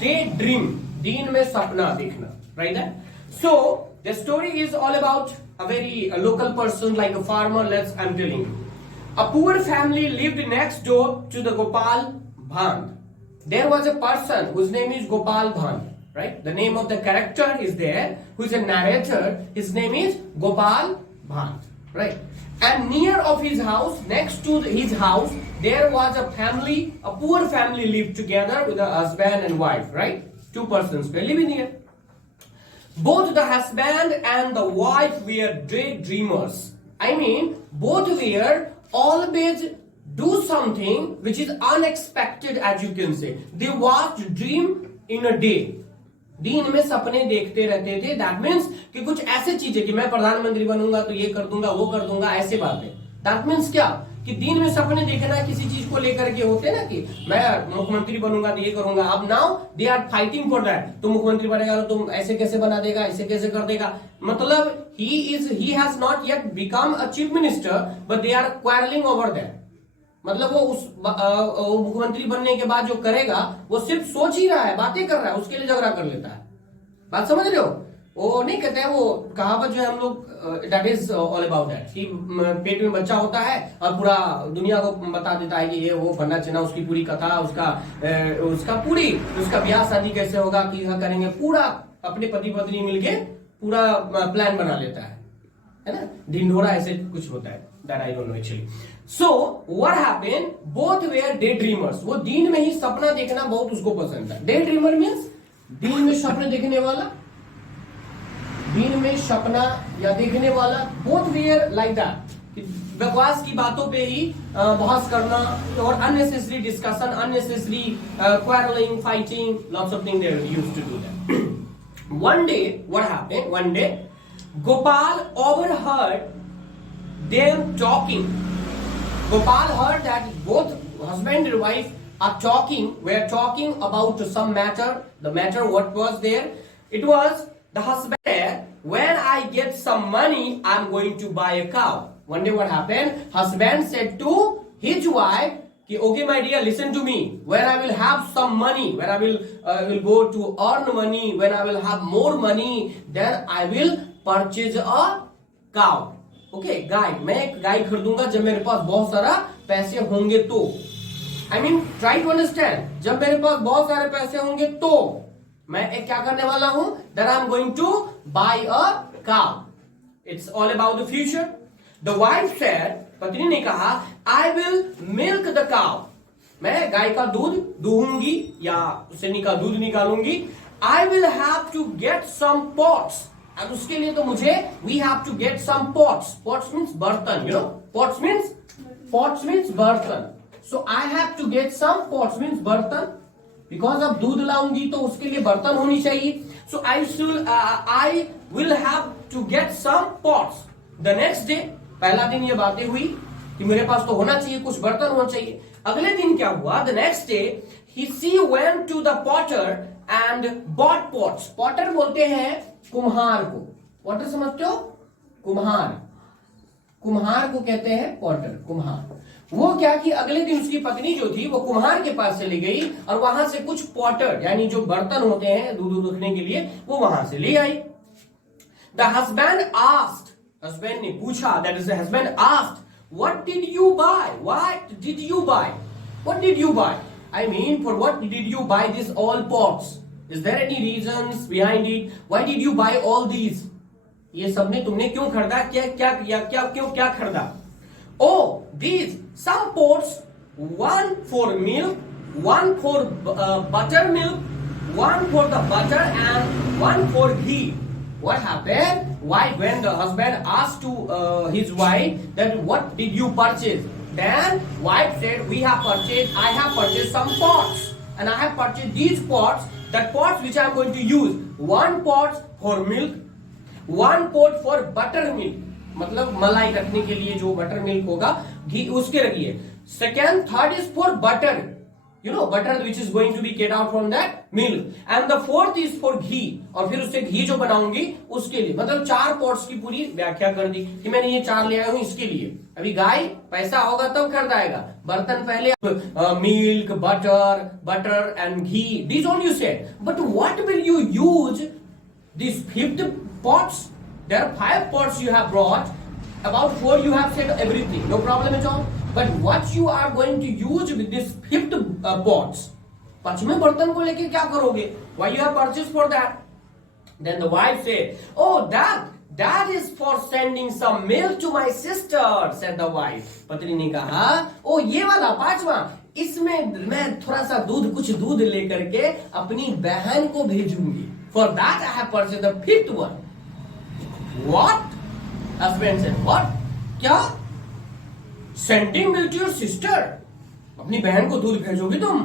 Daydream, दिन में सपना देखना, right? So the story is all about a very local person like a farmer. I'm telling you. A poor family lived next door to the Gopal Bhand. There was a person whose name is Gopal Bhand, right? The name of the character is there, who is a narrator. His name is Gopal Bhand, right? And near of his house, next to his house, there was a family, a poor family lived together with a husband and wife, right? Two persons were living here. Both the husband and the wife were daydreamers. I mean, both were always do something which is unexpected, as you can say. They watched dream in a day. दिन में सपने देखते रहते थे. That means कि कुछ ऐसे चीजें कि मैं प्रधानमंत्री बनूंगा तो ये कर दूंगा वो कर दूंगा, ऐसे बातें. दैट मीन्स क्या कि दिन में सपने देखना किसी चीज को लेकर के होते ना कि मैं मुख्यमंत्री बनूंगा तो ये करूंगा. अब now they are fighting for that. तुम मुख्यमंत्री बनेगा तो तुम ऐसे कैसे बना देगा, ऐसे कैसे कर देगा. मतलब he has not yet become a chief minister, but they are quarreling over that. मतलब वो उस मुख्यमंत्री बनने के बाद जो करेगा वो सिर्फ सोच ही रहा है, बातें कर रहा है, उसके लिए झगड़ा कर लेता है. बात समझ रहे हो? वो नहीं कहते हैं, वो कहावत जो है हम लोग that is all about that कि पेट में बच्चा होता है और पूरा दुनिया को बता देता है कि ये वो बनना चाहिए, उसकी पूरी कथा, उसका ब्याह शादी कैसे होगा, कि करेंगे, पूरा अपने पति पत्नी मिलके पूरा प्लान बना लेता है ना. ढिंढोरा ऐसे कुछ होता है. That I don't know actually. So what happened? Both were daydreamers. वो दिन में ही सपना देखना बहुत उसको पसंद था. Daydreamer means दिन में सपने देखने वाला, दिन में सपना या देखने वाला. Both were like that. बकवास की बातों पे ही बहस करना और unnecessary discussion, unnecessary quarreling, fighting, lots of things they used to do that. One day, what happened? One day, Gopal overheard them talking. Gopal heard that both husband and wife were talking about some matter. The matter, what was there? It was the husband said, when I get some money, I'm going to buy a cow. One day what happened? Husband said to his wife, okay my dear, listen to me. When I will have some money, when I will go to earn money, when I will have more money, then I will purchase a cow. Okay, गाय, मैं एक गाय खरीदूंगा जब मेरे पास बहुत सारा पैसे होंगे तो. I mean try to understand. जब मेरे पास बहुत सारे पैसे होंगे तो मैं एक क्या करने वाला हूं? That I am going to buy a cow. It's all about the future. The wife said, पत्नी ने कहा, I will milk the cow. मैं गाय का दूध दूहूंगी या उससे दूध निकालूंगी. I will have to get some pots. और उसके लिए तो मुझे we have to get some pots. Pots means बर्तन, यू नो. पॉट्स मीन्स बर्तन. So I have to get some pots means बर्तन. बिकॉज अब दूध लाऊंगी तो उसके लिए बर्तन होनी चाहिए. So I will have to get some pots. The next day, पहला दिन ये बातें हुई कि मेरे पास तो होना चाहिए, कुछ बर्तन होना चाहिए. अगले दिन क्या हुआ? The next day she went to the potter and bought pots. Potter बोलते हैं कुम्हार को. पॉटर समझते हो? कुम्हार को कहते हैं पॉटर, कुम्हार. वो क्या कि अगले दिन उसकी पत्नी जो थी वो कुम्हार के पास चली गई और वहां से कुछ पॉटर यानी जो बर्तन होते हैं दूध रखने के लिए वो वहां से ले आई. द हस्बैंड आस्क्ड, हस्बैंड ने पूछा, that is the husband asked, what did you buy? What did you buy? What did you buy? I mean, for what did you buy these all pots? Is there any reasons behind it? Why did you buy all these? ये सब ने तुमने क्यों खरीदा? क्या खरीदा? Oh, these some pots, one for milk, one for buttermilk, one for the butter, and one for ghee. What happened? Why, when the husband asked to his wife that what did you purchase? Then wife said, I have purchased some pots, and I have purchased these pots, that pots which I am going to use. One pot for milk, one pot for buttermilk, मतलब मलाई रखने के लिए जो butter milk होगा, घी उसके रखिए. Second, third is for butter. butter which is going to be get out from that milk. And the fourth is for ghee. और फिर उससे घी जो बनाऊंगी उसके लिए, मतलब 4 पॉट्स की पूरी व्याख्या कर दी कि मैंने ये 4 ले आया हूं इसके लिए. अभी गाय पैसा होगा तब खरीदाएगा, बर्तन पहले milk, butter and ghee, these all you said. But what will you use these 5th pots? There are 5 pots you have brought. About 4 you have said everything, no problem at all. But what you are going to use with this 5th pots? 5वें बर्तन को लेके क्या करोगे? Why you have purchased for that? Then the wife said, "Oh, that is for sending some milk to my sister," said the wife. पत्नी ने कहा, "ओ ये वाला 5वां, इसमें मैं थोड़ा सा कुछ दूध लेकर के अपनी बहन को भेजूंगी. For that I have purchased the 5th one." What? Husband said, "What? क्या? Sending milk to your sister? अपनी बहन को दूध भेजोगी तुम?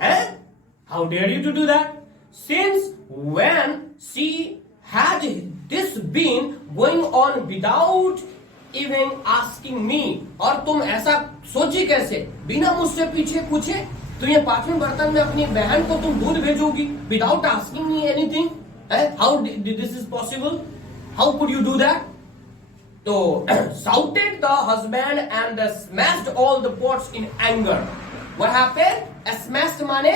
हैं? How dare you to do that? Since when she had this been going on without even asking me?" और तुम ऐसा सोची कैसे, बिना मुझसे पीछे पूछे तो ये 5वें बर्तन में अपनी बहन को तुम दूध भेजोगी without asking me anything? How this is possible? How could you do that? So shouted the husband and smashed all the pots in anger. What happened? Smashed माने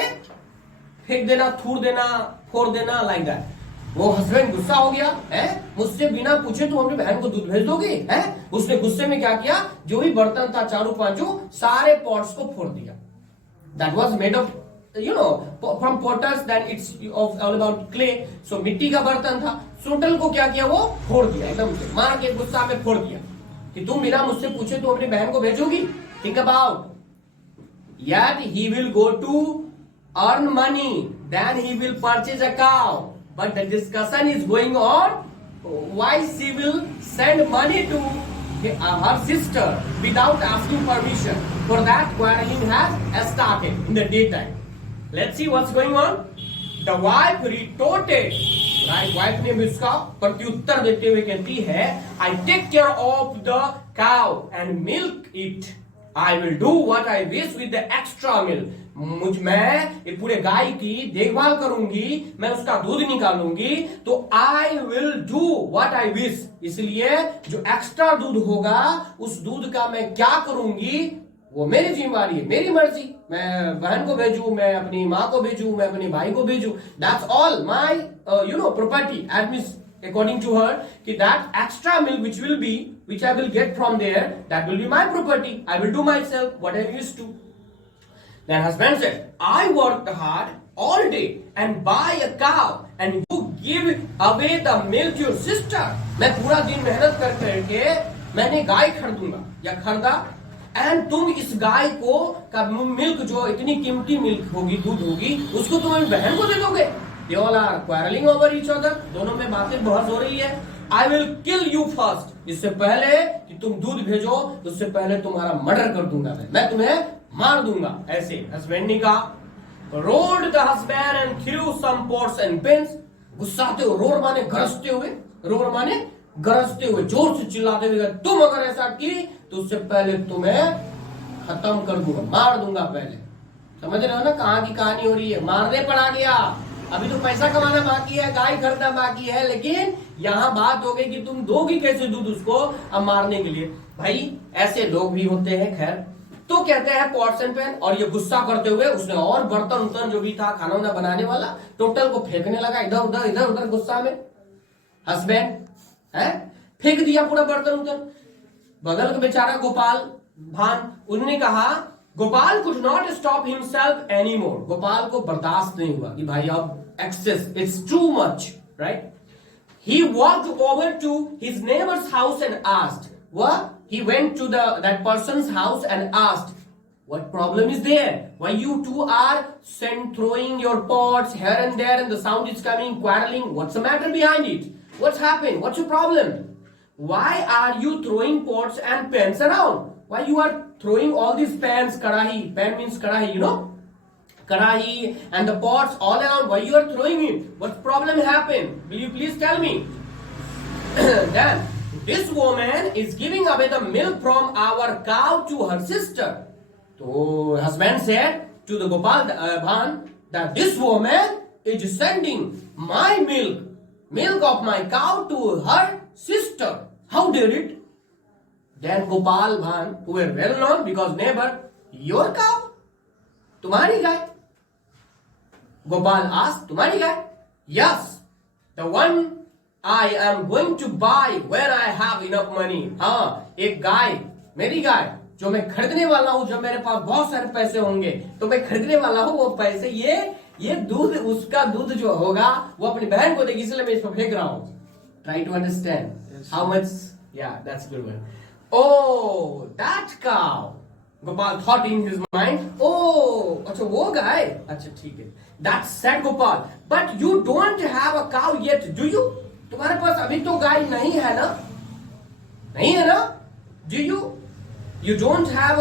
फेंक देना, थूर देना, फोड़ देना, like that. वो हस्बैंड गुस्सा हो गया है, मुझसे बिना पूछे तुम अपनी बहन को दूध भेज दोगे है. उसने गुस्से में क्या किया, जो भी बर्तन था 4-5 सारे पॉट्स को फोड़ दिया. That was made of from potters, then it's all about clay. So मिट्टी का बर्तन था. टोटल को क्या किया, वो फोड़ दिया, एकदम से मार के गुस्सा में फोड़ दिया कि तुम बिना मुझसे पूछे तो अपनी बहन को भेजोगी. Think about. Yet he will go to earn money, then he will purchase a cow. But the discussion is going on why she will send money to her sister without asking permission. For that quarreling has started in the daytime. Let's see what's going on. The wife retorted. Wife ने भी उसका प्रत्युत्तर देते हुए कहती है, "I take care of the cow and milk it. I will do what I wish with the extra milk." मैं ये पूरे गाय की देखभाल करूंगी, मैं उसका दूध निकालूंगी, तो I will do what I wish. इसलिए जो एक्स्ट्रा दूध होगा उस दूध का मैं क्या करूंगी वो मेरी जिम्मेवारी है, मेरी मर्जी. मैं बहन को भेजू, मैं अपनी माँ को भेजू, मैं अपने भाई को भेजू. That's all my property. According to her, कि that extra milk which I will get from there, that will be my property. I will do myself what I used to. Then husband said, "I worked hard all day and buy a cow, and you give away the milk to your sister." मैं पूरा दिन मेहनत करके मैंने गाय खरीदूंगा या खरीदा, and तुम इस गाय को का मिल्क जो इतनी कीमती मिल्क होगी, दूध होगी, उसको तुम अपनी बहन को दे दोगे. They all are quarreling over each other. दोनों में बातें बहस हो रही है. I will kill you first. इससे पहले कि तुम दूध भेजो, उससे पहले तुम्हारा मर्डर कर दूंगा, मैं तुम्हें मार दूंगा. ऐसे हस्बैंड ने कहा. Roared the husband and threw some pots and pans. गुस्साते हुए, रोर माने गरजते हुए, रोर माने गरजते हुए, जोर से चिल्लाते हुए, तुम अगर ऐसा की तो उससे पहले तुम्हें खत्म कर दूंगा, मार दूंगा पहले. समझ रहे हो ना कहां की कहानी हो रही है. मारने पड़ा गया. अभी तो पैसा कमाना बाकी है, गाय खरीदना बाकी है, लेकिन यहाँ बात हो गई कि तुम दोगी कैसे दूध उसको अब मारने के लिए. भाई ऐसे लोग भी होते हैं. खैर, तो कहते हैं पॉट्स एंड पैन, और ये गुस्सा करते हुए उसने और बर्तन उर्तन जो भी था खाना वाना बनाने वाला टोटल को फेंकने लगा इधर उधर गुस्सा में. हस्बैंड है फेंक दिया पूरा बर्तन उर्तन. बगल का बेचारा गोपाल भान, उन्होंने कहा, Gopal could not stop himself any more. Gopal को बर्दाश्त नहीं हुआ कि भाई अब excess, it's too much, right. He walked over to his neighbour's house and asked. He went to that person's house and asked, "What problem is there? Why you two are throwing your pots here and there and the sound is coming, quarreling? What's the matter behind it? What's happened? What's your problem? Why are you throwing pots and pans around? Why you are throwing all these pans, karahi? Pan means karahi, karahi and the pots all around. Why you are throwing it? What problem happened? Will you please tell me?" Then this woman is giving away the milk from our cow to her sister. So husband said, to the Gopal Bhan that this woman is sending my milk of my cow to her sister. How dare it? Then Gopal Bhan, who were well known because neighbor, your cow? तुम्हारी गाय? Gopal asked, तुम्हारी गाय? Yes, the one I am going to buy when I have enough money. हाँ, एक गाय, मेरी गाय, जो मैं खरीदने वाला हूं, जब मेरे पास बहुत सारे पैसे होंगे तो मैं खरीदने वाला हूं, वो पैसे ये दूध, उसका दूध जो होगा वो अपनी बहन को देगी, इसलिए मैं इस पर फेंक रहा हूं. Try to understand how much. Yeah, that's good one. Oh, that cow. Gopal thought in his mind, oh, अच्छा वो गाय, अच्छा ठीक है. That said Gopal, but you don't have a cow yet, do you? तुम्हारे पास अभी तो गाय नहीं है ना? नहीं है ना? Do you? You don't have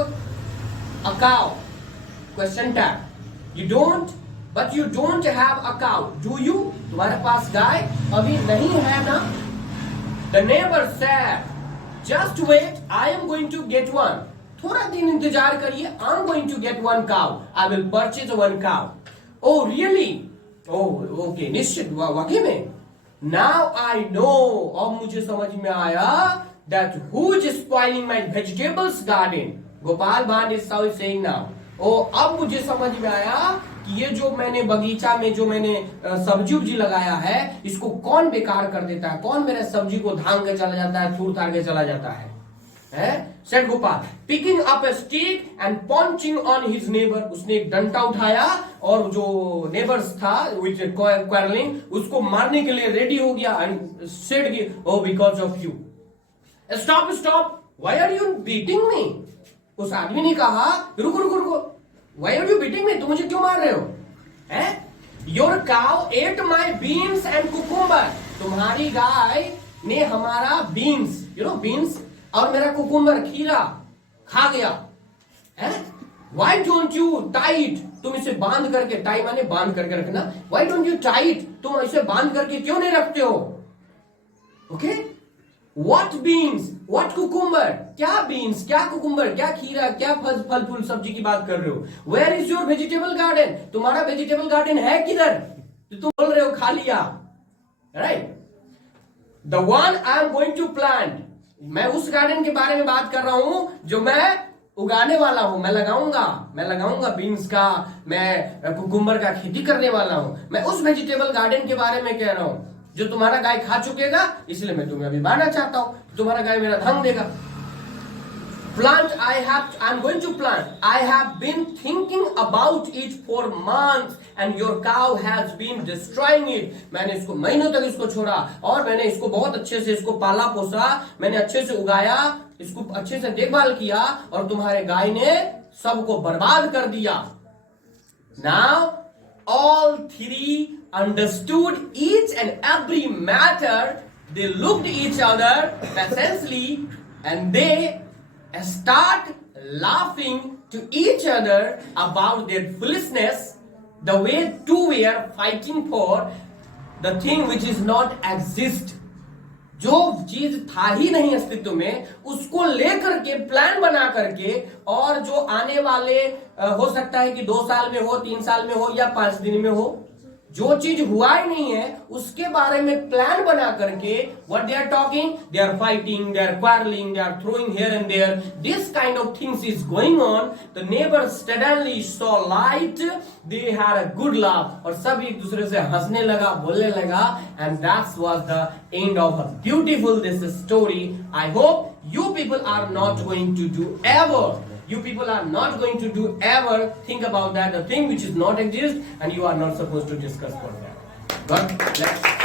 a cow. Question tag. You don't, but you don't have a cow, do you? तुम्हारे पास गाय अभी नहीं है ना? The neighbor said, just wait, I am going to get one. थोड़ा दिन इंतजार करिए, I am going to get one cow. I will purchase one cow. Oh really? Oh okay, निश्चित वाकई में. Now I know, अब मुझे समझ में आया that who is spoiling my vegetables garden. Gopal Bhan is how saying now. Oh, अब मुझे समझ में आया कि ये जो मैंने बगीचा में जो मैंने सब्जी उब्जी लगाया है, इसको कौन बेकार कर देता है, कौन मेरे सब्जी को धांग के चला जाता है, थूड़ ताड़ के चला जाता है? Said Gopal, picking up a stick and punching on his neighbor. उसने एक डंडा उठाया और जो neighbors था with quarreling, उसको मारने के लिए रेडी हो गया and said, oh because of you. Stop, why are you beating me? उस आदमी ने कहा, रुको, why are you beating me? तुम मुझे क्यों मार रहे हो? Your cow ate my beans and cucumber. तुम्हारी गाय ने हमारा beans, you know beans, और मेरा कुकुम्बर खीरा खा गया. Why don't you tie it? तुम इसे बांध करके, टाई माने बांध करके रखना. Why don't you tie it? तुम इसे बांध करके क्यों नहीं रखते हो? Okay? What beans? What cucumber? क्या beans? क्या cucumber? क्या खीरा? क्या फल फूल सब्जी की बात कर रहे हो? Where is your vegetable garden? तुम्हारा vegetable garden है किधर? तुम बोल रहे हो खा लिया. Right? The one I am going to plant. मैं उस गार्डन के बारे में बात कर रहा हूं जो मैं उगाने वाला हूं. मैं लगाऊंगा बीन्स का, मैं कुकुम्बर का खेती करने वाला हूं. मैं उस वेजिटेबल गार्डन के बारे में कह रहा हूं जो तुम्हारा गाय खा चुकेगा, इसलिए मैं तुम्हें अभी बांधना चाहता हूं. तुम्हारा गाय मेरा धंग देगा. I'm going to plant. I have been thinking about it for months and your cow has been destroying it. मैंने इसको महीनों तक इसको छोड़ा और मैंने इसको बहुत अच्छे से इसको पाला पोसा, मैंने अच्छे से उगाया, इसको अच्छे से देखभाल किया और तुम्हारे गाय ने सबको बर्बाद कर दिया. Now all three understood each and every matter. They looked each other essentially and they start laughing to each other about their foolishness, the way two were fighting for the thing which is not exist. जो चीज था ही नहीं अस्तित्व में, उसको लेकर के plan बना करके, और जो आने वाले हो सकता है कि 2 साल में हो, 3 साल में हो या 5 दिन में हो, जो चीज हुआ ही नहीं है उसके बारे में प्लान बना करके what they are talking, they are fighting, they are quarreling, they are throwing here and there. This kind of things is going on. The neighbors suddenly saw light. They had a good laugh. और सब एक दूसरे से हंसने लगा, बोलने लगा. And that was the end of a beautiful this story. I hope you people are not going to do ever. You people are not going to do ever think about that, the thing which is not exist, and you are not supposed to discuss for that. But let's